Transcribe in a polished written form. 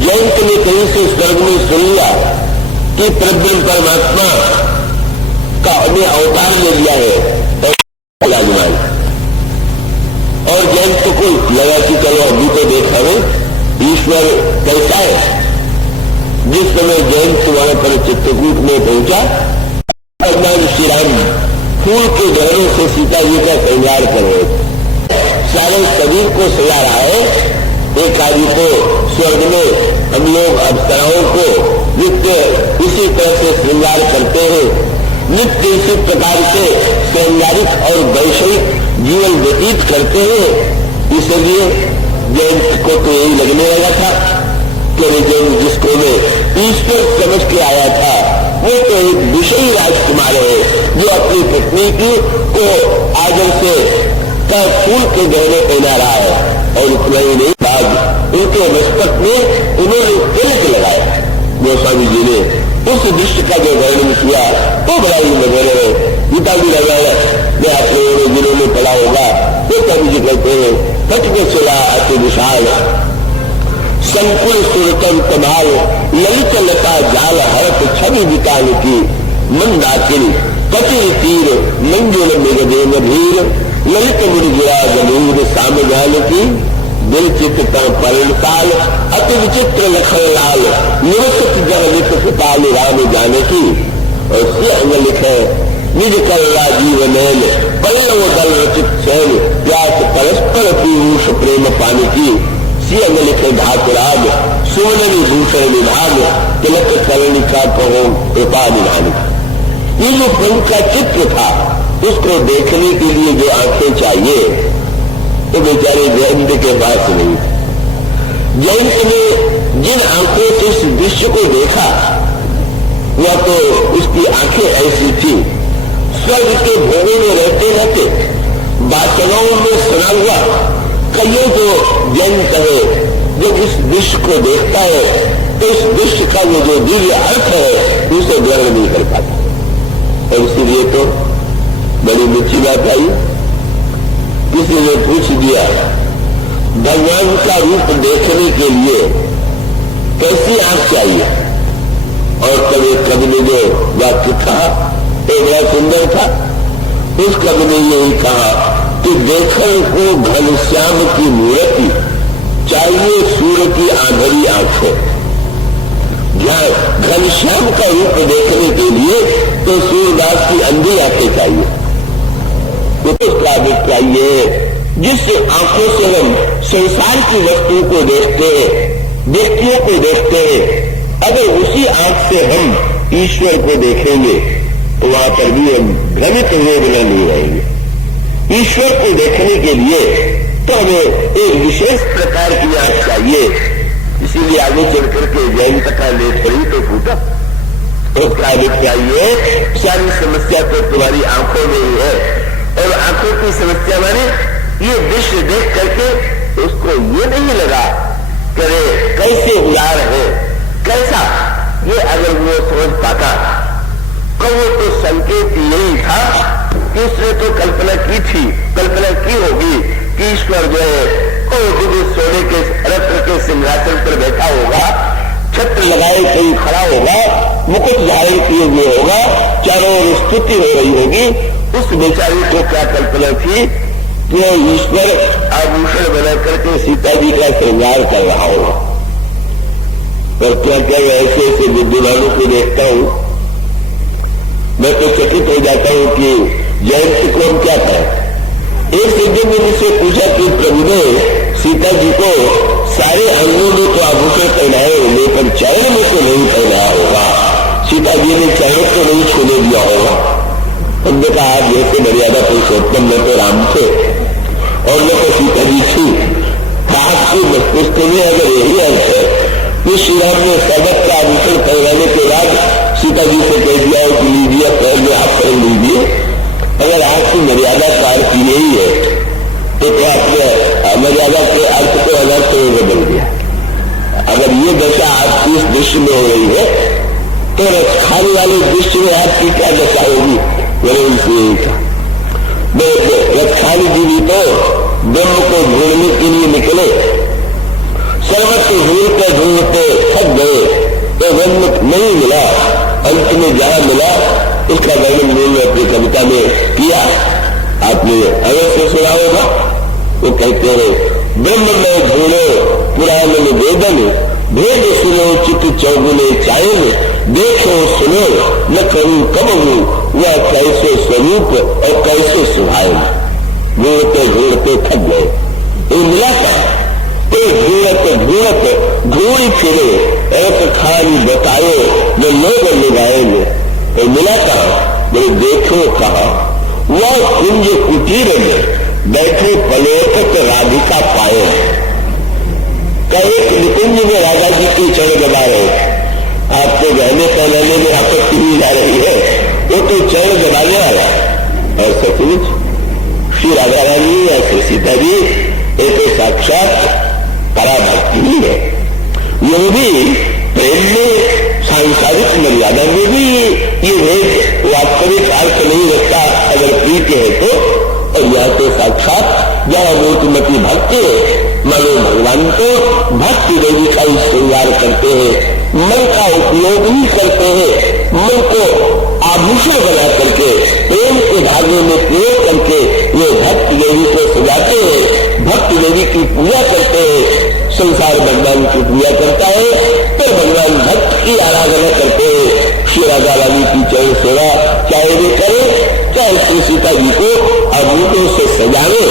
जयंत ने कहीं से स्वर्ग में सुन लिया कि परब्रह्म परमात्मा का ने अवतार ले लिया है विराजमान, और जयंत को लगा कि चलो अभी तो देख हमें ईश्वर कैसा है। जिस समय जयंत वहां पर चित्रकूट में पहुंचा, भगवान श्री राम फूल के गहरों से सीता जी का श्रृंगार कर रहे थे। सारे शरीर को सजा रहा है। एक आदि को स्वर्ग में हम लोग अप्सराओं को नित्य इसी तरह से श्रृंगार करते हैं, नित्य इसी प्रकार से श्रृंगारिक और वैषयिक जीवन व्यतीत करते हैं। इसलिए जयंत को तो यही लगने लगा था कि जयंत जिसको मैं ईश्वर समझ के आया था वो तो एक विषयी राजकुमार है जो अपनी पत्नी की को आदर से फूल के गहरे पहना रहा है। और इतना ही नहीं, बाद उनके मस्तक में उन्होंने तिलक लगाया। गोस्वामी जी ने उस दृश्य का जो वर्णन किया वो बड़ा ही मजेदार है। गीता भी लगाया मैं आप लोगों ने जिन्होंने पढ़ा होगा तो कवि जी कहते हैं, तट में चला अति विशाल संकुल सुरतम कमाल ललित लता जाल हरत छवि विकाल की मंदाकिनी कति तीर मंजुल मृगदेव धीर ललित मुड़गिरा गंभीर साम जाल की दिल चित्त परिणताल अति विचित्र लखन लाल निवसित जगलित सुपाल राम जाने की। और से अंग लिखे निज कर राजीव नैन पल्लव दल रचित चैन प्यास परस्पर पीयूष प्रेम पानी की। सी अंग लिखे धातुराग सुवर्ण विभूषण विभाग तिलक कर्णिका कहो कृपा निधान। ये जो प्रभु का चित्र था उसको देखने के लिए जो आंखें चाहिए तो बेचारे जयंत के पास नहीं थे। जयंत ने जिन आंखों से इस दृश्य को देखा वह तो उसकी आंखें ऐसी थी, स्वर्ग के भोगों में रहते रहते वासनाओं में सुना हुआ कईयों जो जयंत है जब इस दृश्य को देखता है तो इस दृश्य का वो जो दिव्य अर्थ है उसे ग्रहण नहीं कर पाता। और इसीलिए तो बड़ी मीठी बात आई, किसी ने पूछ दिया भगवान का रूप देखने के लिए कैसी आंख चाहिए। और तब एक कवि ने जो वाक्य कहा तो बड़ा सुंदर था। उस कवि ने यही कहा कि देखने को घनश्याम की मूर्ति चाहिए सूर्य की आंधरी आंखें। घनश्याम का रूप देखने के लिए तो सूर्यदास की अंधी आंखें चाहिए। तो उसका अभिप्राय है जिस आंखों से हम संसार की वस्तुओं को देखते हैं, व्यक्तियों को देखते हैं, अगर उसी आंख से हम ईश्वर को देखेंगे तो वहां पर भी हम भ्रमित हुए बिना नहीं रहेंगे। ईश्वर को देखने के लिए तो हमें एक विशेष प्रकार की आंख चाहिए। इसीलिए आगे चल करके जयंत का लेख ही तो फूटा। उसका अभिप्राय सारी समस्या तो तुम्हारी आंखों में ही है। और आंखों की समस्या माने ये दृश्य देख करके उसको ये नहीं लगा करे कैसे उदार है कैसा, ये अगर वो समझ पाता तो वो तो संकेत यही था कि उसने तो कल्पना की होगी कि ईश्वर जो है दिव्य सोने के रत्न के सिंहासन पर बैठा होगा, छत्र लगाए कहीं खड़ा होगा, मुकुट धारण किए हुए होगा, चारों ओर स्तुति हो रही होगी। उस बेचारी को क्या कल्पना थी कि ईश्वर आभूषण बना करके सीता जी का श्रृंगार कर रहा होगा। और क्या क्या ऐसे ऐसे बुद्धिमानों को देखता हूं मैं तो चकित हो जाता हूं कि जयंत को हम क्या करें। एक सिद्धि ने मुझसे पूछा कि प्रभु ने सीता जी को सारे अंगों में तो आभूषण पहनाए लेकिन चरण में तो नहीं पहनाया होगा, सीता जी ने चरण तो नहीं छूने दिया होगा। हमने कहा आप जैसे मर्यादा पुरुषोत्तम न तो राम थे और न तो सीता जी थी। आपके मस्तिष्क में अगर यही अर्थ है कि श्री राम ने सर्वत का आभूषण पहनाने के बाद सीता जी से कह दिया है कि लीजिए पहले आप पहन लीजिए, अगर आपकी मर्यादा का अर्थ यही है तो आपने मर्यादा के अर्थ को अनर्थ में बदल दिया। अगर ये दशा आपकी इस दृश्य में हो रही है तो रखाने वाले दृश्य में आपकी क्या दशा होगी। मैंने उनसे यही कहा रखानी जी भी तो ब्रह्म को ढूंढने के लिए निकले, सर्वत्र ढूंढते ढूंढते थक गए, तो वन नहीं मिला, अंत में जहां मिला इसका वर्णन उन्होंने अपनी कविता में किया। आपने अवश्य सुना होगा। वो कहते हैं ब्रह्म में ढूंढो पुराण में वेदन, भेद सुनो चित्त चौगुने चायन, देखो सुनो न करूं कब हूं वह कैसे स्वरूप और कैसे सुभाव। ढूंढते ढूंढते थक गए, ये मिला था। तो ढूंढत ढूंढ फिरे एक खान बतायो न लोग निभाएंगे। तो मिला था, बोले देखो कहा वह कुंज कुटीर में बैठे पलोटक राधिका पाए। एक निकुंज में राधा जी की चरण दबा रहे, आपको गहने पहनाने में आपत्ति नहीं जा रही है, वो तो चरण दबाने वाला। और सचमुच श्री राधा रानी या श्री सीता जी एक तो साक्षात पराभक्ति ही है। वो भी प्रेम में सांसारिक मर्यादा में भी ये भेद वास्तविक अर्थ नहीं रखता अगर प्रीति है तो। और यह तो साक्षात जहाँ मूर्तिमती भक्ति है, मानो भगवान को भक्ति देवी का ही श्रृंगार करते हैं, मन का उपयोग ही करते हैं, मन को आभूषण बना करके प्रेम के धागे में प्रयोग करके ये भक्ति देवी को सजाते हैं, भक्ति देवी की पूजा करते हैं। संसार भगवान की पूजा करता है तो भगवान भक्त की आराधना करते हैं। श्री राधा रानी की चरण सेवा चाहे वे करे, चाहे श्री सीता जी को आभूषणों से सजावे,